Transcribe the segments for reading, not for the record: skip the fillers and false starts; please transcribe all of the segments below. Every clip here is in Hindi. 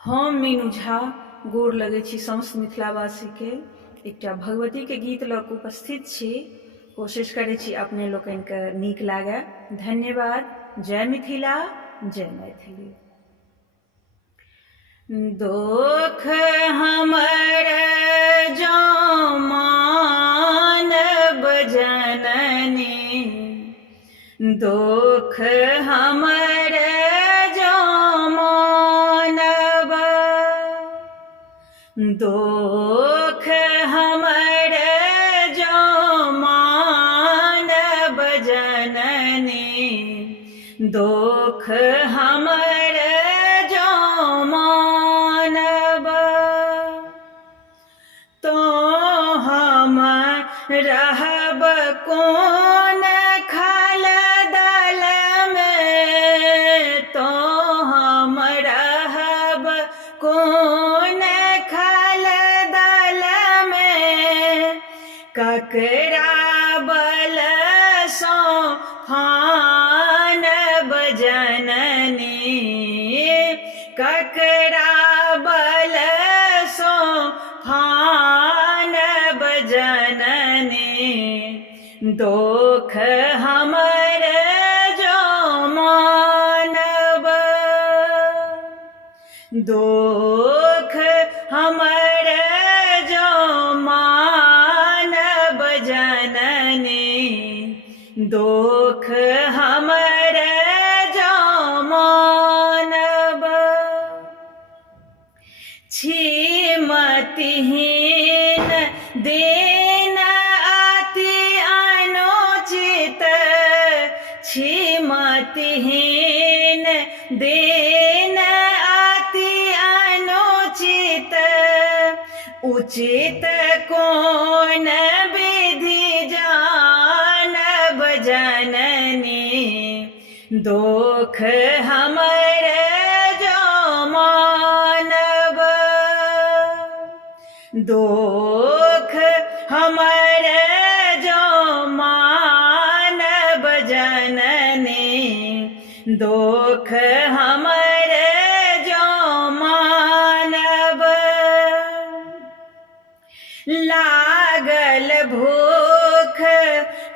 हम मीनू झा गोर लगै छी समस्त मिथिलावासी के एकटा भगवती के गीत लऽ कऽ उपस्थित छी। कोशिश करै छी अपने लोकनि के नीक लागय। धन्यवाद। जय मिथिला, जय मैथिली। दोख हमर जो मानब जननी, दोख हमर जो मानब, दोख हमर जो मानब जननी, दोख हमर जो मानब, तो हम रहब कोन खल दल में, तो हम रहब कोन खल दल में, ककरा बल सो फानब जननी, ककरा बल सो फानब जननी, दोख हमर जो मानब, दोख हमर जो मानब जननी, दोख हमर जो मानब, छी मतिहीन दीन अति अनुचित, छी मतिहीन दीन अति अनुचित, उचित कोन विधि जानब जननी, दोख हमर जो मानब, दोख हमर जो मानब जननी, दोख हमर जो मानब, लागल भूख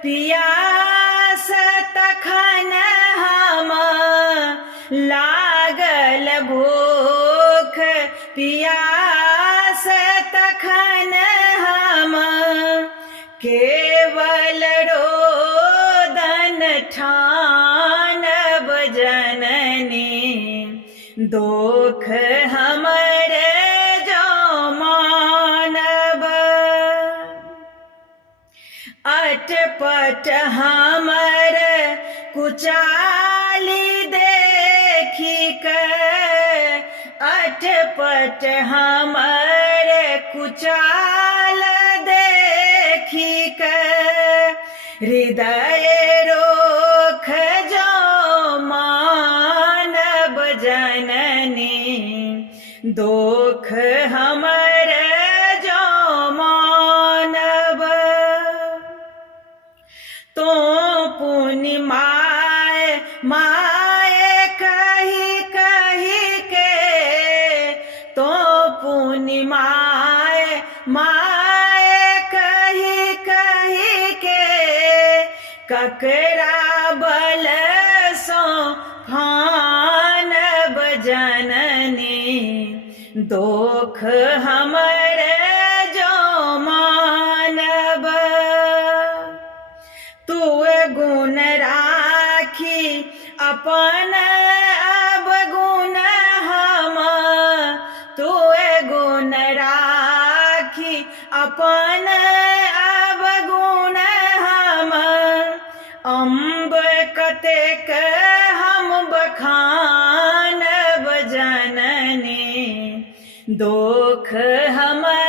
पियास तखन हम, लागल भूख पियास तखन हम, केवल रोदन ठानब जननी, दोख हमर जो मानब, अटपट हमर कुचाली देखी के, अटपट हमर कुचाल देखी के, हृदय रोख जो मानब जननी, दोख हमर जो मानब, तो पुनि माय माय कही कही के, तो पुनि माय माय कही कही के, ककरा बल सो फानब जननी, दोख हमर जो मानब, तुए गुण राखी अपन अवगुण हम, तुए गुण राखी अपन अवगुण हम, अम्ब कतेक हम बखानब जननी, दोख हमर